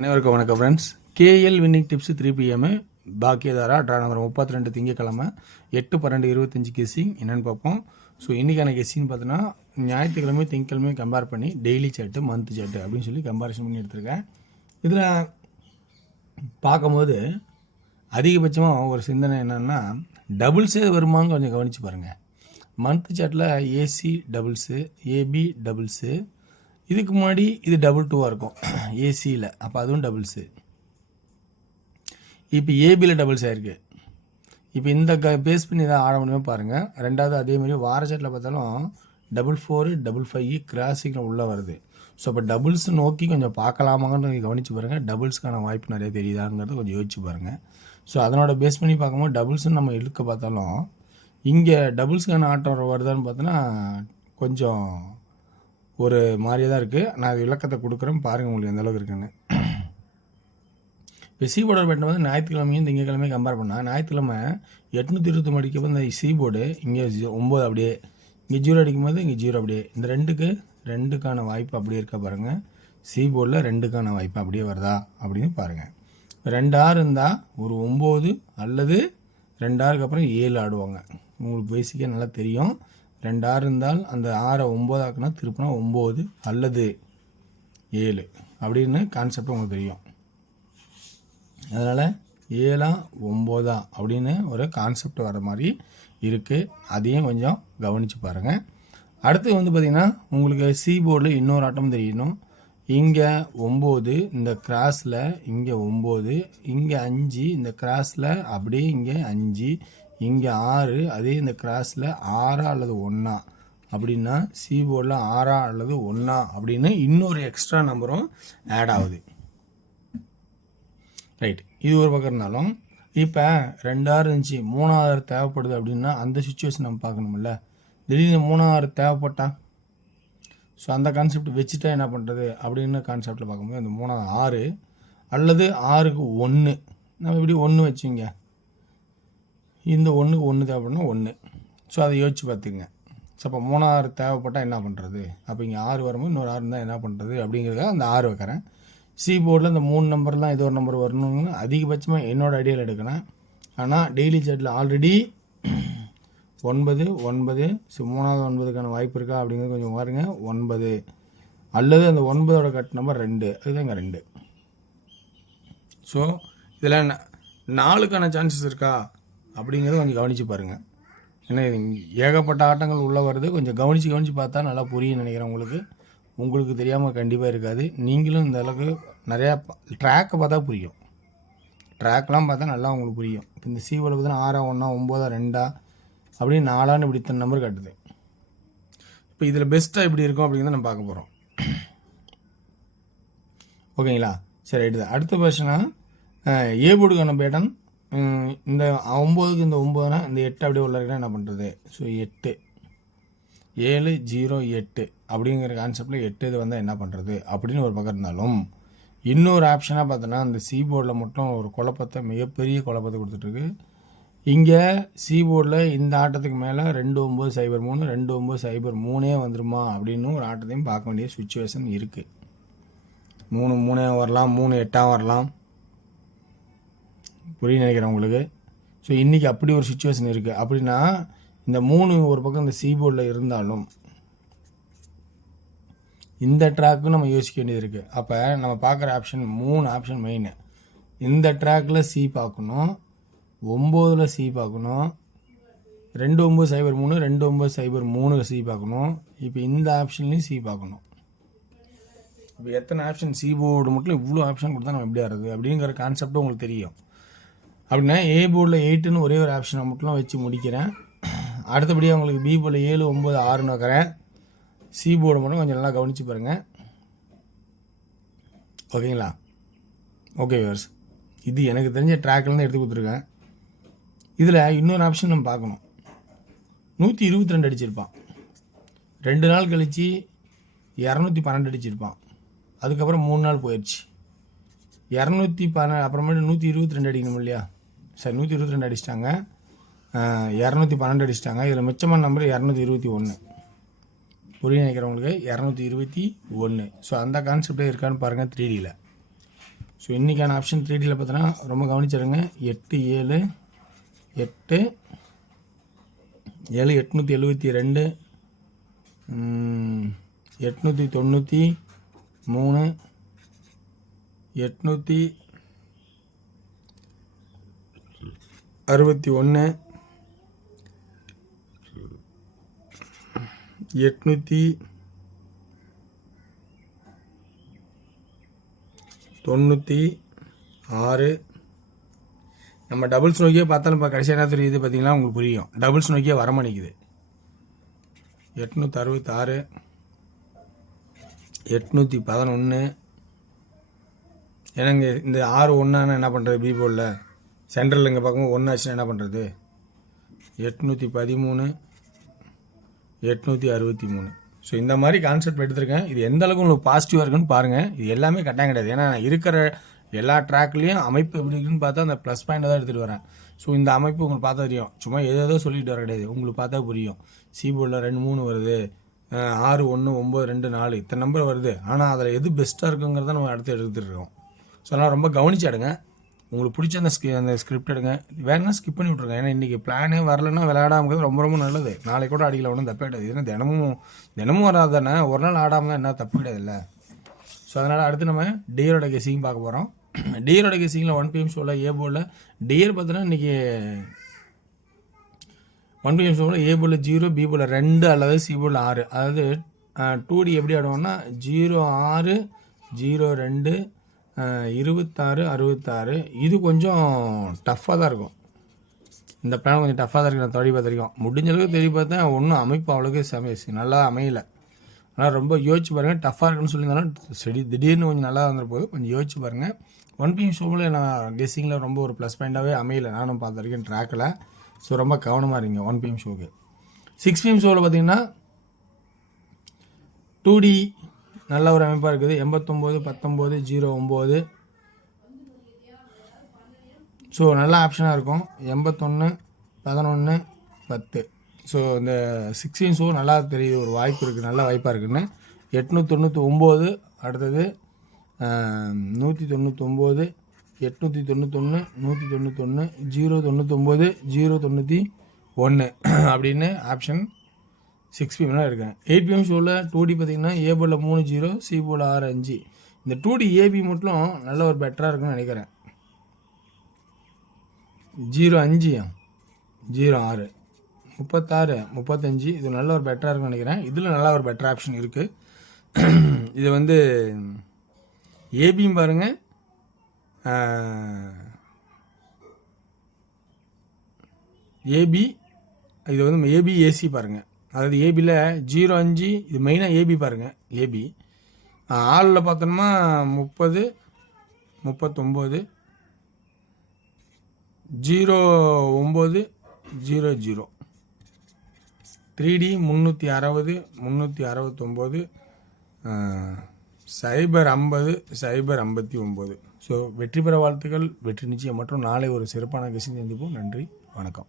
அனைவருக்கும் வணக்கம் friends. KL winning tips 3 PM Bhagyathara draw number 32 திங்கக்கிழமை 8/12/25 கெஸ்ஸிங் என்னென்னு பார்ப்போம். ஸோ இன்றைக்கான கெஸ்ஸிங் பார்த்தோன்னா ஞாயிற்றுக்கிழமை திங்கக்கிழமை கம்பேர் பண்ணி டெய்லி சார்ட்டு மந்த் சார்ட்டு அப்படின்னு சொல்லி கம்பேரிசன் பண்ணி எடுத்திருக்கேன். இதில் பார்க்கும்போது அதிகபட்சமாக ஒரு சிந்தனை என்னென்னா டபுள்ஸே வருமானு கொஞ்சம் கவனித்து பாருங்கள். மந்த் சார்ட்டில் ஏசி டபுள்ஸு, ஏபி டபுள்ஸு, இதுக்கு முன்னாடி இது டபுள் 2வாக இருக்கும் ஏசியில், அப்போ அதுவும் டபுள்ஸு. இப்போ ஏபியில் டபுள்ஸ் ஆகிருக்கு. இப்போ இந்த பேஸ் பண்ணி தான் ஆட முடியுமா பாருங்கள். ரெண்டாவது அதேமாதிரி வாரச்சாட்டில் பார்த்தாலும் 4/4 5/5 கிராசிங்கில் உள்ளே வருது. ஸோ அப்போ டபுள்ஸ் நோக்கி கொஞ்சம் பார்க்கலாமாங்கன்னு கவனித்து பாருங்கள். டபுள்ஸ்க்கான வாய்ப்பு நிறைய தெரியுதாங்கிறத கொஞ்சம் யோசிச்சு பாருங்கள். ஸோ அதனோட பேஸ் பண்ணி பார்க்கும்போது டபுள்ஸ்ன்னு நம்ம இழுக்க பார்த்தாலும் இங்கே டபுள்ஸ்க்கான ஆட்டம் வருதான்னு பார்த்தோன்னா கொஞ்சம் ஒரு மாதிரியே தான் இருக்குது. நான் அது விளக்கத்தை கொடுக்குறேன் பாருங்கள் உங்களுக்கு எந்தளவுக்கு இருக்குன்னு. இப்போ சீபோர்டோட பேட்டர் வந்து ஞாயிற்றுக்கிழமையும் திங்கக்கிழமையும் கம்பேர் பண்ணால் ஞாயிற்றுக்கிழமை 820 அடிக்கப்போ இந்த சீபோர்டு இங்கே 9 அப்படியே, இங்கே 0 அடிக்கும்போது இங்கே 0 அப்படியே, இந்த ரெண்டுக்கான வாய்ப்பு அப்படியே இருக்கா பாருங்கள். சீபோர்டில் 2க்கான வாய்ப்பு அப்படியே வருதா அப்படின்னு பாருங்கள். 2 6 இருந்தால் ஒரு 9 அல்லது 2 6க்கு அப்புறம் 7 ஆடுவாங்க. உங்களுக்கு பேசிக்காக நல்லா தெரியும். 2 6 இருந்தால் அந்த 6 9 ஆக்குனா திருப்பினா 9 அல்லது 7 அப்படின்னு கான்செப்ட் உங்களுக்கு தெரியும். அதனால் 7 9 அப்படின்னு ஒரு கான்செப்ட் வர மாதிரி இருக்குது. அதையும் கொஞ்சம் கவனித்து பாருங்கள். அடுத்து வந்து பார்த்திங்கன்னா உங்களுக்கு சீபோர்டில் இன்னொரு ஆட்டம் தெரியணும். இங்கே 9 இந்த கிராஸில், இங்கே 9, இங்கே 5 இந்த கிராஸில், அப்படியே இங்கே 5, இங்கே 6, அதே இந்த கிராஸில் 6 அல்லது 1 அப்படின்னா சீபோர்டில் 6 அல்லது 1 அப்படின்னு இன்னொரு எக்ஸ்ட்ரா நம்பரும் ஆட் ஆகுது. ரைட், இது ஒரு பக்கம் இருந்தாலும் இப்போ 2 6 இருந்துச்சு, 3 தேவைப்படுது அப்படின்னா அந்த சுச்சுவேஷன் நம்ம பார்க்கணுமில்ல. திடீர்னு 3 தேவைப்பட்டா, ஸோ அந்த கான்செப்ட் வச்சுட்டா என்ன பண்ணுறது அப்படின்னு கான்செப்டில் பார்க்கும்போது அந்த 3 6 அல்லது 6க்கு 1 நம்ம இப்படி 1 வச்சுங்க. இந்த 1க்கு 1 தேவைப்படுனா 1. ஸோ அதை யோசிச்சு பார்த்துங்க. ஸோ அப்போ 3 தேவைப்பட்டால் என்ன பண்ணுறது, அப்போ இங்கே 6 வரும்போது இன்னொரு 6 இருந்தால் என்ன பண்ணுறது அப்படிங்கிறதுக்காக அந்த 6 வைக்கிறேன். சீபோர்டில் இந்த 3 நம்பர் தான் ஏதோ ஒரு நம்பர் வரணும்னு அதிகபட்சமாக என்னோடய ஐடியாவில் எடுக்கிறேன். ஆனால் டெய்லி சார்ட்டில் ஆல்ரெடி 9 9, ஸோ 3வது 9க்கான வாய்ப்பு இருக்கா அப்படிங்கிறது கொஞ்சம் பாருங்க. 9 அல்லது அந்த 9ஓட கட் நம்பர் 2, அதுதாங்க 2. ஸோ இதில் 4க்கான சான்சஸ் இருக்கா அப்படிங்கிறத கொஞ்சம் கவனித்து பாருங்கள். ஏன்னா ஏகப்பட்ட ஆட்டங்கள் உள்ளே வருது. கொஞ்சம் கவனித்து பார்த்தா நல்லா புரியும் நினைக்கிறேன். உங்களுக்கு தெரியாமல் கண்டிப்பாக இருக்காது. நீங்களும் இந்த அளவுக்கு நிறையா ட்ராக்கை பார்த்தா புரியும். ட்ராக்லாம் பார்த்தா நல்லா உங்களுக்கு புரியும். இப்போ இந்த சீவோட பார்த்தீங்கன்னா 6 1 9 2 அப்படின்னு 4 இப்படி இத்தனை நம்பர் காட்டுது. இப்போ இதில் பெஸ்ட்டாக எப்படி இருக்கும் அப்படிங்கிறத நம்ம பார்க்க போகிறோம். ஓகேங்களா, சரி ரைட்டு. அடுத்த பர்சனாக ஏ போர்டுக்கான பேட்டன் இந்த 9க்கு இந்த 9னா இந்த 8 அப்படியே உள்ள இருக்குன்னா என்ன பண்ணுறது. ஸோ 8 7 0 8 அப்படிங்கிற கான்செப்டில் 8 இது வந்தால் என்ன பண்ணுறது அப்படின்னு ஒரு பக்கம் இருந்தாலும், இன்னொரு ஆப்ஷனாக பார்த்தோன்னா இந்த சீபோர்டில் மட்டும் ஒரு குழப்பத்தை, மிகப்பெரிய குழப்பத்தை கொடுத்துட்ருக்கு. இங்கே சீபோர்டில் இந்த ஆட்டத்துக்கு மேலே 2903 2903 வந்துருமா அப்படின்னு ஒரு ஆட்டத்தையும் பார்க்க வேண்டிய சுச்சுவேஷன் இருக்குது. 3 3 வரலாம், 3 8 வரலாம். புரிய நினைக்கிறேன் உங்களுக்கு. ஸோ இன்றைக்கி அப்படி ஒரு சுச்சுவேஷன் இருக்குது. அப்படின்னா இந்த 3 ஒரு பக்கம் இந்த சீபோர்டில் இருந்தாலும் இந்த ட்ராக்கும் நம்ம யோசிக்க வேண்டியது இருக்குது. அப்போ நம்ம பார்க்குற ஆப்ஷன் 3 ஆப்ஷன் மெயின். இந்த ட்ராக்கில் சி பார்க்கணும், 9ல் சி பார்க்கணும், 2903 2903 சி பார்க்கணும். இப்போ இந்த ஆப்ஷன்லேயும் சி பார்க்கணும். இப்போ எத்தனை ஆப்ஷன் சீபோர்டு மட்டும் இவ்வளோ ஆப்ஷன் கொடுத்தா நம்ம எப்படி ஆடுறது அப்படிங்கிற கான்செப்டும் உங்களுக்கு தெரியும். அப்படின்னா ஏ போர்டில் 8ன்னு ஒரே ஒரு ஆப்ஷனை மட்டும் வச்சு முடிக்கிறேன். அடுத்தபடியாக உங்களுக்கு பி போர்டில் 7 9 6ன்னு வைக்கிறேன். சி போர்டு மட்டும் கொஞ்சம் நல்லா கவனித்து பாருங்கள். ஓகேங்களா, ஓகே வியூவர்ஸ், இது எனக்கு தெரிஞ்ச ட்ராக்லேருந்து எடுத்து கொடுத்துருக்கேன். இதில் இன்னொரு ஆப்ஷன் நம்ம பார்க்கணும். 122 அடிச்சிருப்பான், 2 நாள் கழித்து 212 அடிச்சிருப்பான், அதுக்கப்புறம் 3 நாள் போயிடுச்சு. 212 அப்புறமேட்டு 122 அடிக்கணும் இல்லையா. சரி, 122 அடிச்சிட்டாங்க, 212 அடிச்சிட்டாங்க. இதில் மிச்சமான நம்பர் 221. புரிய நினைக்கிறவங்களுக்கு 221. ஸோ அந்த கான்செப்டே இருக்கான்னு பாருங்கள் 3Dயில். இன்றைக்கான ஆப்ஷன் 3Dயில் பார்த்தோன்னா ரொம்ப கவனிச்சிருங்க. 8 7 8 7 872 893 861 896. நம்ம டபுள்ஸ் நோக்கியே பார்த்தாலும் இப்போ கடைசியாக என்ன தெரியுது பார்த்தீங்கன்னா உங்களுக்கு புரியும். டபுள்ஸ் நோக்கியே வரமாட்டேங்குது. 866 811. ஏன்னாங்க இந்த 6 1 என்ன பண்ணுறது? பி போர்டில் சென்ட்ரல் இங்கே பார்க்கும்போது 1 ஆச்சுன்னா என்ன பண்ணுறது? 813 863. ஸோ இந்த மாதிரி கான்செப்ட் எடுத்திருக்கேன். இது எந்த அளவுக்கு உங்களுக்கு பாசிட்டிவாக இருக்குன்னு பாருங்கள். இது எல்லாமே கட்டாயம் கிடையாது. ஏன்னா இருக்கிற எல்லா ட்ராக்லேயும் அமைப்பு எப்படி இருக்குன்னு பார்த்தா அந்த ப்ளஸ் பாயிண்ட் தான் எடுத்துகிட்டு வரேன். ஸோ இந்த அமைப்பு உங்களுக்கு பார்த்தா தெரியும். சும்மா ஏதோ சொல்லிட்டு வர கிடையாது. உங்களுக்கு பார்த்தா புரியும். சிபோர்டில் 2 3 வருது, 6 1 9 2 4 இத்தனை நம்பர் வருது. ஆனால் அதில் எது பெஸ்ட்டாக இருக்குங்கிறத நம்ம அடுத்து எடுத்துகிட்டு இருக்கோம். ஸோ அதனால் ரொம்ப கவனிச்சு எடுங்க. உங்களுக்கு பிடிச்ச அந்த ஸ்கிரிப்ட் எடுங்க. வேணுன்னா ஸ்கிப் பண்ணி விட்ருங்க. ஏன்னா இன்றைக்கி பிளானே வரலன்னா விளையாடாமல் ரொம்ப ரொம்ப நல்லது. நாளைக்கு கூட அடிக்கல ஒன்றும் தப்பு கிடையாது. ஏன்னா தினமும் வராது தானே. ஒரு நாள் ஆடாமல் தான் என்ன தப்பு கிடையாது இல்லை. ஸோ அதனால் அடுத்து நம்ம டியரோட கெஸிங் பார்க்க போகிறோம். டியரோட கெஸிங்கில் 1 PM ஷோவில் ஏ போர்டில் டியர் பார்த்தோன்னா இன்றைக்கி 1 PM ஷோவில் ஏ போர்டில் 0, பி போர்டில் 2 அல்லது சி போர்டில் 6. அதாவது 2D எப்படி ஆடுவோம்னா 0 6 0 2 26 66. இது கொஞ்சம் டஃப்பாக தான் இருக்கும். இந்த பிளான் கொஞ்சம் டஃப்பாக தான் இருக்குது. நான் தேடி பார்த்துருக்கோம். முடிஞ்ச அளவுக்கு தேடி பார்த்தேன். ஒன்றும் அமைப்பு அவ்வளோக்கு நல்லா அமையலை. ஆனால் ரொம்ப யோசிச்சு பாருங்கள். டஃப்பாக இருக்குன்னு சொல்லியிருந்தாலும் சரி திடீர்னு கொஞ்சம் நல்லா இருந்திருப்போது. கொஞ்சம் யோசிச்சு பாருங்கள். 1 PM ஷோவில் நான் கெஸ்ஸிங்கில் ரொம்ப ஒரு ப்ளஸ் பாயிண்ட்டாகவே அமையலை. நானும் பார்த்துருக்கேன் ட்ராக்கில். ஸோ ரொம்ப கவனமாக இருங்க 1 PM ஷோவுக்கு. 6 PM ஷோவில் பார்த்தீங்கன்னா 2D நல்ல ஒரு அமைப்பாக இருக்குது. 89 19 09. ஸோ நல்ல ஆப்ஷனாக இருக்கும். 81 11 10. ஸோ இந்த 6 PM ஷோ நல்லா தெரியுது. ஒரு வாய்ப்பு இருக்குது, நல்ல வாய்ப்பாக இருக்குதுன்னு. 899 அடுத்தது 199 891 191 099 091 அப்படின்னு ஆப்ஷன் 6 PM இருக்கேன். 8 PM ஷோவில் 2D பார்த்தீங்கன்னா ஏ போர்டில் 3 0, சி போர்டில் 6 5. இந்த 2D ஏபி மட்டும் நல்ல ஒரு பெட்டராக இருக்குன்னு நினைக்கிறேன். 0 5 0 6 36 35. இது நல்ல ஒரு பெட்டராக இருக்குன்னு நினைக்கிறேன். இதில் நல்ல ஒரு பெட்டர் ஆப்ஷன் இருக்குது. இது வந்து ஏபியும் பாருங்கள், ஏபி இது வந்து ஏபி ஏசி பாருங்கள். அதாவது ஏபியில் 0 5 இது மெயினாக ஏபி பாருங்கள். ஏபி ஆளில் பார்த்தோம்னா 30 39 09 00. 3D 360 369 050 059. ஸோ வெற்றி பெற வாழ்த்துக்கள். வெற்றி நிச்சயம் மற்றும் நாளை ஒரு சிறப்பான கெஸிங் சந்திப்போம். நன்றி, வணக்கம்.